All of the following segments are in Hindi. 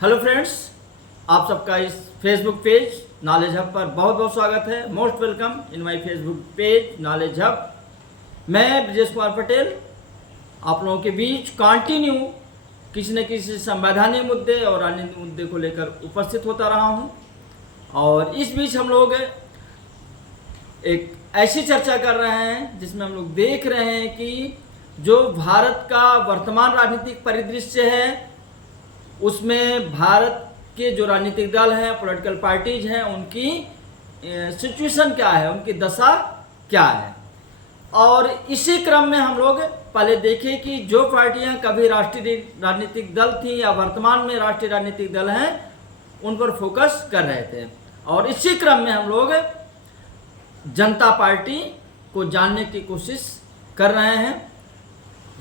हेलो फ्रेंड्स, आप सबका इस फेसबुक पेज नॉलेज हब पर बहुत बहुत स्वागत है। Most welcome in my Facebook page knowledge hub. मैं ब्रजेश कुमार पटेल आप लोगों के बीच कंटिन्यू किसी न किसी संवैधानिक मुद्दे और राजनीतिक मुद्दे को लेकर उपस्थित होता रहा हूं। और इस बीच हम लोग एक ऐसी चर्चा कर रहे हैं जिसमें हम लोग देख रहे हैं कि जो भारत का वर्तमान राजनीतिक परिदृश्य है उसमें भारत के जो राजनीतिक दल हैं, पॉलिटिकल पार्टीज हैं, उनकी सिचुएशन क्या है, उनकी दशा क्या है। और इसी क्रम में हम लोग पहले देखें कि जो पार्टियां कभी राष्ट्रीय राजनीतिक दल थी या वर्तमान में राष्ट्रीय राजनीतिक दल हैं उन पर फोकस कर रहे थे। और इसी क्रम में हम लोग जनता पार्टी को जानने की कोशिश कर रहे हैं।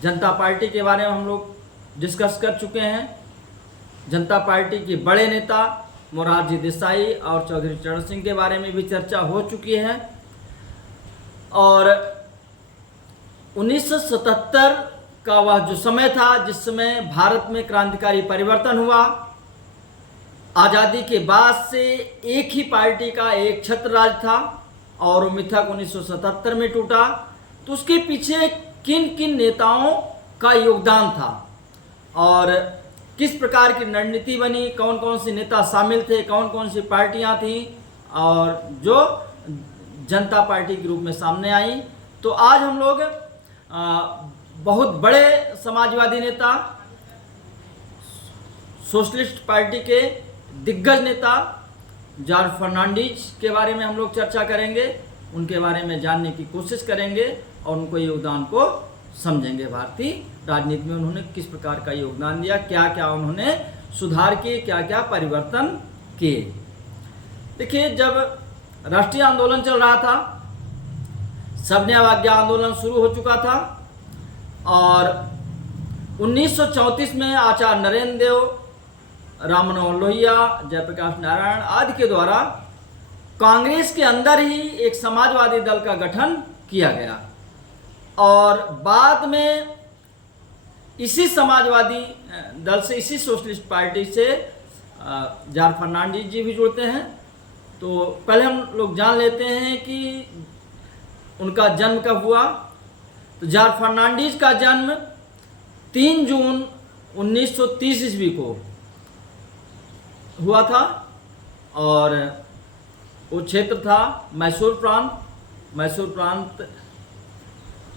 जनता पार्टी के बारे में हम लोग डिस्कस कर चुके हैं। जनता पार्टी के बड़े नेता मोरारजी देसाई और चौधरी चरण सिंह के बारे में भी चर्चा हो चुकी है। और 1977 का वह जो समय था जिस समय भारत में क्रांतिकारी परिवर्तन हुआ, आज़ादी के बाद से एक ही पार्टी का एक छत्र राज था और वो मिथक 1977 में टूटा। तो उसके पीछे किन किन नेताओं का योगदान था और किस प्रकार की रणनीति बनी, कौन कौन से नेता शामिल थे, कौन कौन सी पार्टियां थी और जो जनता पार्टी के रूप में सामने आई। तो आज हम लोग बहुत बड़े समाजवादी नेता, सोशलिस्ट पार्टी के दिग्गज नेता जॉर्ज फर्नांडीज के बारे में हम लोग चर्चा करेंगे, उनके बारे में जानने की कोशिश करेंगे और उनको योगदान को समझेंगे। भारतीय राजनीति में उन्होंने किस प्रकार का योगदान दिया, क्या क्या उन्होंने सुधार किए, क्या क्या परिवर्तन किए। देखिए, जब राष्ट्रीय आंदोलन चल रहा था, सबने अवज्ञा आंदोलन शुरू हो चुका था और 1934 में आचार्य नरेंद्र देव, राम मनोहर लोहिया, जयप्रकाश नारायण आदि के द्वारा कांग्रेस के अंदर ही एक समाजवादी दल का गठन किया गया। और बाद में इसी समाजवादी दल से, इसी सोशलिस्ट पार्टी से जॉर्ज फर्नांडीज जी भी जुड़ते हैं। तो पहले हम लोग जान लेते हैं कि उनका जन्म कब हुआ। तो जॉर्ज फर्नांडीज का जन्म 3 जून 1930 ईस्वी को हुआ था और वो क्षेत्र था मैसूर प्रांत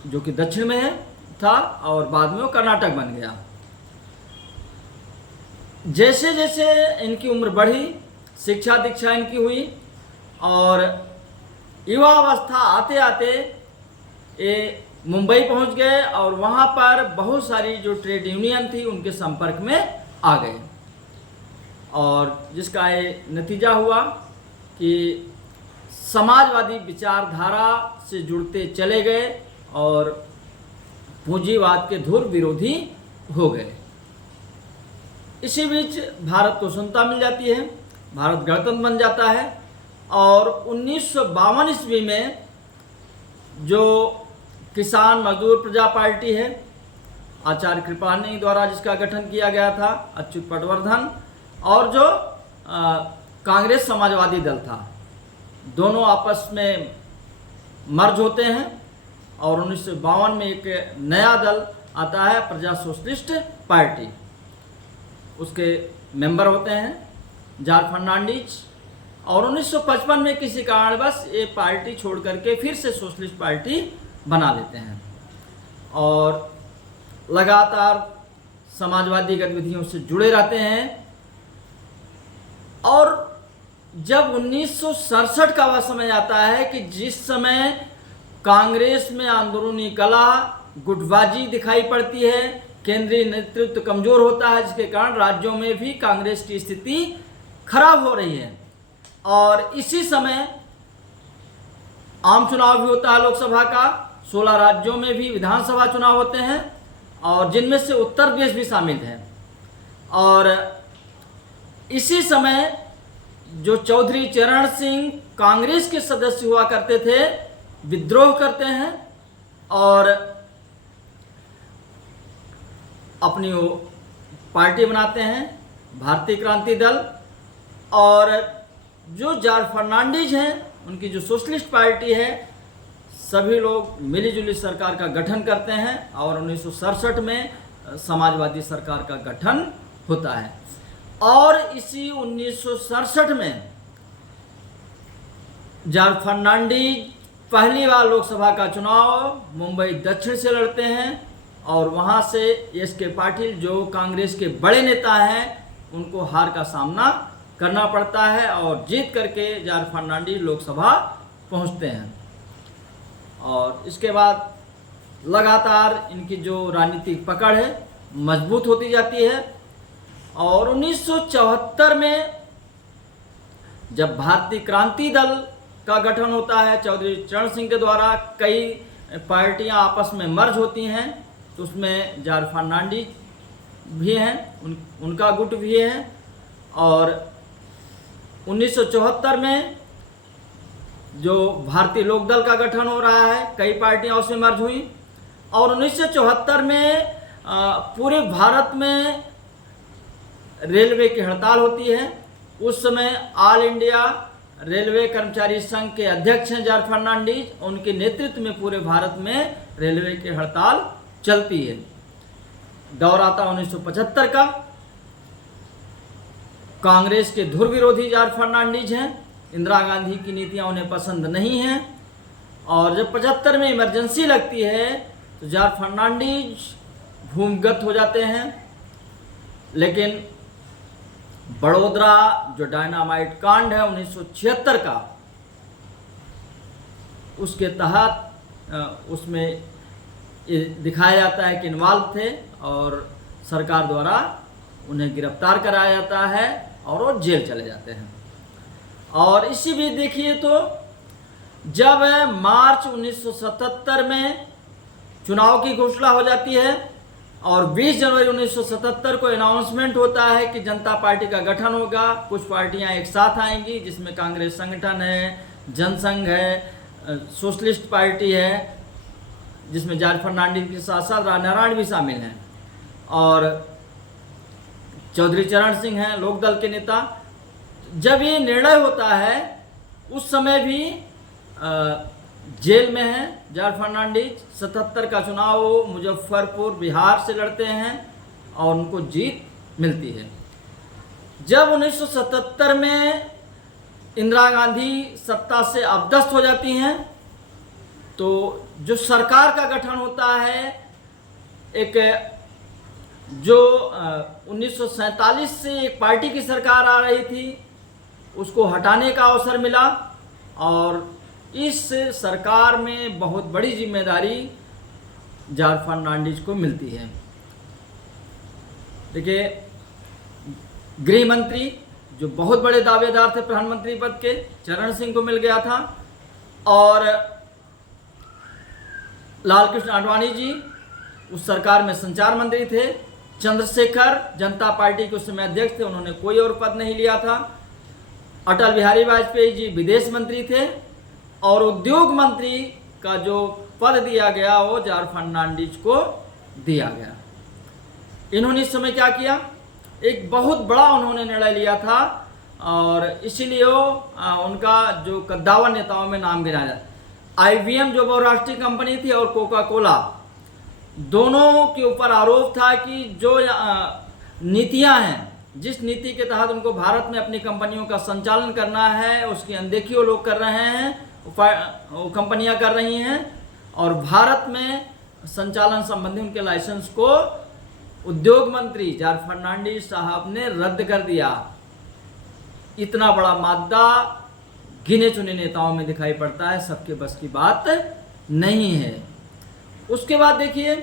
जो कि दक्षिण में है था और बाद में वो कर्नाटक बन गया। जैसे जैसे इनकी उम्र बढ़ी, शिक्षा दीक्षा इनकी हुई और युवा अवस्था आते आते ये मुंबई पहुंच गए और वहां पर बहुत सारी जो ट्रेड यूनियन थी उनके संपर्क में आ गए। और जिसका ये नतीजा हुआ कि समाजवादी विचारधारा से जुड़ते चले गए और पूंजीवाद के धुर विरोधी हो गए। इसी बीच भारत को स्वतंत्रता मिल जाती है, भारत गणतंत्र बन जाता है और 1952 ईस्वी में जो किसान मजदूर प्रजा पार्टी है, आचार्य कृपलानी द्वारा जिसका गठन किया गया था, अच्युत पटवर्धन, और जो कांग्रेस समाजवादी दल था, दोनों आपस में मर्ज होते हैं और 1952 में एक नया दल आता है, प्रजा सोशलिस्ट पार्टी। उसके मेंबर होते हैं जॉर्ज फर्नांडीज और 1955 में किसी कारणवश ये पार्टी छोड़ करके फिर से सोशलिस्ट पार्टी बना लेते हैं और लगातार समाजवादी गतिविधियों से जुड़े रहते हैं। और जब 1967 का वह समय आता है कि जिस समय कांग्रेस में अंदरूनी कला, गुटबाजी दिखाई पड़ती है, केंद्रीय नेतृत्व कमजोर होता है, जिसके कारण राज्यों में भी कांग्रेस की स्थिति खराब हो रही है। और इसी समय आम चुनाव भी होता है लोकसभा का, 16 राज्यों में भी विधानसभा चुनाव होते हैं और जिनमें से उत्तर प्रदेश भी शामिल है। और इसी समय जो चौधरी चरण सिंह कांग्रेस के सदस्य हुआ करते थे, विद्रोह करते हैं और अपनी वो पार्टी बनाते हैं भारतीय क्रांति दल और जो जॉर्ज फर्नांडीज हैं, उनकी जो सोशलिस्ट पार्टी है, सभी लोग मिलीजुली सरकार का गठन करते हैं और 1967 में समाजवादी सरकार का गठन होता है। और इसी 1967 में जॉर्ज फर्नांडीज पहली बार लोकसभा का चुनाव मुंबई दक्षिण से लड़ते हैं और वहां से एस.के. पाटिल जो कांग्रेस के बड़े नेता हैं, उनको हार का सामना करना पड़ता है और जीत करके जॉर्ज फर्नांडीज लोकसभा पहुंचते हैं। और इसके बाद लगातार इनकी जो राजनीतिक पकड़ है मजबूत होती जाती है। और 1974 में जब भारतीय क्रांति दल का गठन होता है चौधरी चरण सिंह के द्वारा, कई पार्टियां आपस में मर्ज होती हैं, तो उसमें जॉर्ज फर्नांडीज भी हैं, उनका गुट भी है। और 1974 में जो भारतीय लोकदल का गठन हो रहा है, कई पार्टियां उसमें मर्ज हुई। और 1974 में पूरे भारत में रेलवे की हड़ताल होती है। उस समय ऑल इंडिया रेलवे कर्मचारी संघ के अध्यक्ष हैं जॉर्ज फर्नांडीज, उनके नेतृत्व में पूरे भारत में रेलवे की हड़ताल चलती है। दौर आता 1975 का। कांग्रेस के धुर विरोधी जॉर्ज फर्नांडीज हैं, इंदिरा गांधी की नीतियां उन्हें पसंद नहीं हैं। और जब 75 में इमरजेंसी लगती है तो जॉर्ज फर्नांडीज भूमिगत हो जाते हैं। लेकिन बड़ोदरा जो डायनामाइट कांड है 1976 का, उसके तहत उसमें दिखाया जाता है कि इन्वॉल्व थे और सरकार द्वारा उन्हें गिरफ्तार कराया जाता है और वो जेल चले जाते हैं। और इसी बीच देखिए तो जब मार्च 1977 में चुनाव की घोषणा हो जाती है और 20 जनवरी 1977 को अनाउंसमेंट होता है कि जनता पार्टी का गठन होगा, कुछ पार्टियां एक साथ आएंगी जिसमें कांग्रेस संगठन है, जनसंघ है, सोशलिस्ट पार्टी है जिसमें जॉर्ज फर्नांडीज के साथ साथ राजनारायण भी शामिल हैं और चौधरी चरण सिंह हैं लोकदल के नेता। जब ये निर्णय होता है उस समय भी जेल में हैं जॉर्ज फर्नांडीज। 77 का चुनाव वो मुजफ्फरपुर बिहार से लड़ते हैं और उनको जीत मिलती है। जब 1977 में इंदिरा गांधी सत्ता से अपदस्थ हो जाती हैं तो जो सरकार का गठन होता है, एक जो 1947 से एक पार्टी की सरकार आ रही थी उसको हटाने का अवसर मिला और इस सरकार में बहुत बड़ी जिम्मेदारी जॉर्ज फर्नांडीज को मिलती है। देखिए, गृह मंत्री जो बहुत बड़े दावेदार थे प्रधानमंत्री पद के, चरण सिंह को मिल गया था और लालकृष्ण आडवाणी जी उस सरकार में संचार मंत्री थे। चंद्रशेखर जनता पार्टी के उस समय अध्यक्ष थे, उन्होंने कोई और पद नहीं लिया था। अटल बिहारी वाजपेयी जी विदेश मंत्री थे और उद्योग मंत्री का जो पद दिया गया वो जॉर्ज फर्नांडीज को दिया गया। इन्होंने इस समय क्या किया, एक बहुत बड़ा उन्होंने निर्णय लिया था और इसीलिए वो उनका जो कद्दावर नेताओं में नाम गिना जाए। IBM जो बहुराष्ट्रीय कंपनी थी और कोका कोला, दोनों के ऊपर आरोप था कि जो नीतियां हैं, जिस नीति के तहत उनको भारत में अपनी कंपनियों का संचालन करना है, उसकी अनदेखी वो लोग कर रहे हैं, वो कंपनियां कर रही हैं और भारत में संचालन संबंधी उनके लाइसेंस को उद्योग मंत्री जॉर्ज फर्नांडीज साहब ने रद्द कर दिया। इतना बड़ा मादा गिने चुने नेताओं में दिखाई पड़ता है, सबके बस की बात नहीं है। उसके बाद देखिए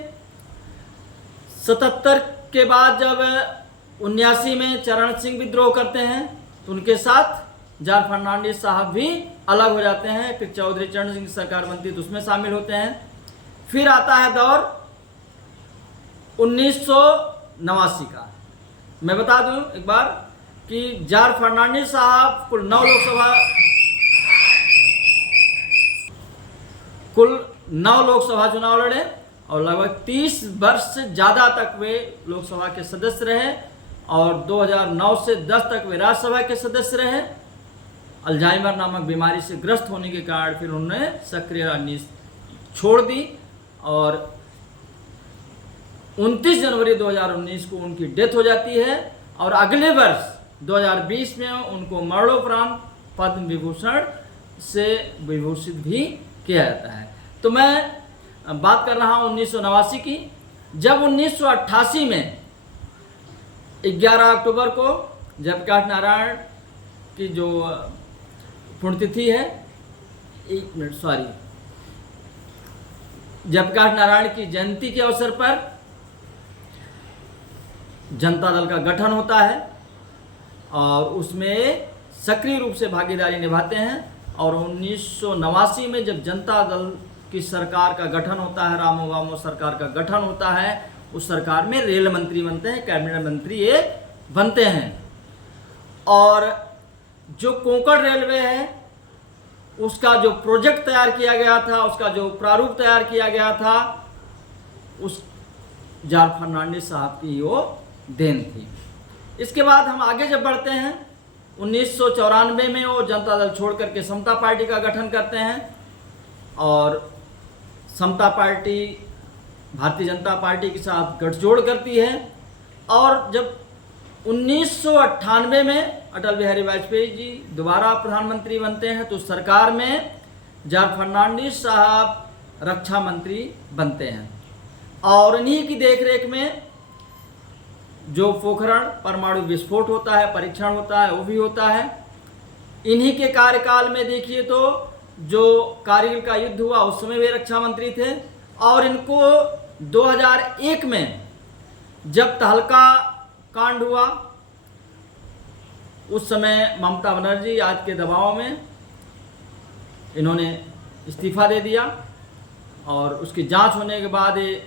77 के बाद जब 79 में चरण सिंह विद्रोह करते हैं तो उनके साथ जॉर्ज फर्नांडीज साहब भी अलग हो जाते हैं। फिर चौधरी चरण सिंह की सरकार बनती है तो उसमें शामिल होते हैं। फिर आता है दौर 1989 का। मैं बता दूं एक बार कि जॉर्ज फर्नांडीज साहब कुल 9 लोकसभा चुनाव लड़े और लगभग 30 वर्ष से ज़्यादा तक वे लोकसभा के सदस्य रहे और 2009 से 10 तक वे राज्यसभा के सदस्य रहे। अल्जाइमर नामक बीमारी से ग्रस्त होने के कारण फिर उन्होंने सक्रिय राजनीति छोड़ दी और 29 जनवरी 2019 को उनकी डेथ हो जाती है और अगले वर्ष 2020 में उनको मरणोपरांत पद्म विभूषण से विभूषित भी किया जाता है। तो मैं बात कर रहा हूँ 1989 की, जब 1988 में 11 अक्टूबर को जयप्रकाश नारायण की जो पुण्यतिथि है, जयप्रकाश नारायण की जयंती के अवसर पर जनता दल का गठन होता है और उसमें सक्रिय रूप से भागीदारी निभाते हैं। और 1989 में जब जनता दल की सरकार का गठन होता है, रामो वामो सरकार का गठन होता है, उस सरकार में रेल मंत्री बनते हैं, कैबिनेट मंत्री ये बनते हैं। और जो कोंकण रेलवे है उसका जो प्रोजेक्ट तैयार किया गया था, उसका जो प्रारूप तैयार किया गया था, उस जॉर्ज फर्नांडिस साहब की वो देन थी। इसके बाद हम आगे जब बढ़ते हैं 1994 में वो जनता दल छोड़ करके समता पार्टी का गठन करते हैं और समता पार्टी भारतीय जनता पार्टी के साथ गठजोड़ करती है। और जब 1998 में अटल बिहारी वाजपेयी जी दोबारा प्रधानमंत्री बनते हैं तो सरकार में जॉर्ज फर्नांडिस साहब रक्षा मंत्री बनते हैं और इन्हीं की देखरेख में जो पोखरण परमाणु विस्फोट होता है, परीक्षण होता है, वो भी होता है। इन्हीं के कार्यकाल में देखिए तो जो कारगिल का युद्ध हुआ उस समय वे रक्षा मंत्री थे और इनको 2001 में जब तहलका कांड हुआ उस समय ममता बनर्जी आज के दबाव में इन्होंने इस्तीफा दे दिया और उसकी जांच होने के बाद ये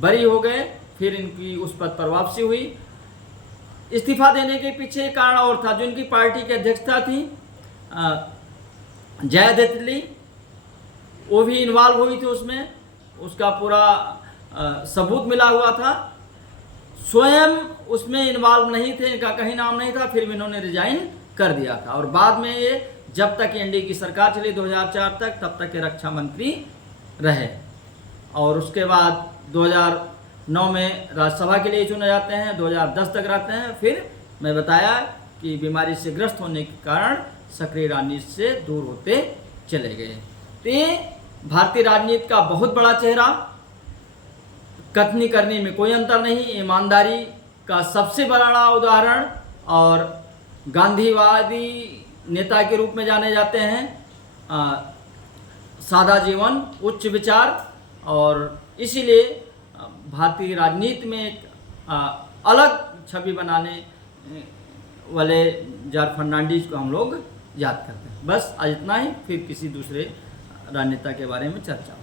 बरी हो गए। फिर इनकी उस पद पर वापसी हुई। इस्तीफा देने के पीछे एक कारण और था, जो इनकी पार्टी की अध्यक्षता थी जया जेटली, वो भी इन्वॉल्व हुई थी उसमें, उसका पूरा सबूत मिला हुआ था। स्वयं उसमें इन्वॉल्व नहीं थे, इनका कहीं नाम नहीं था, फिर भी इन्होंने रिजाइन कर दिया था और बाद में ये जब तक एनडीए की सरकार चली 2004 तक, तब तक ये रक्षा मंत्री रहे और उसके बाद 2009 में राज्यसभा के लिए चुने जाते हैं, 2010 तक रहते हैं। फिर मैं बताया कि बीमारी से ग्रस्त होने के कारण सक्रिय राजनीति से दूर होते चले गए। तो ये भारतीय राजनीति का बहुत बड़ा चेहरा, कथनी करने में कोई अंतर नहीं, ईमानदारी का सबसे बड़ा उदाहरण और गांधीवादी नेता के रूप में जाने जाते हैं। सादा जीवन, उच्च विचार और इसीलिए भारतीय राजनीति में एक अलग छवि बनाने वाले जॉर्ज फर्नांडिस को हम लोग याद करते हैं। बस आज इतना ही, फिर किसी दूसरे राजनेता के बारे में चर्चा।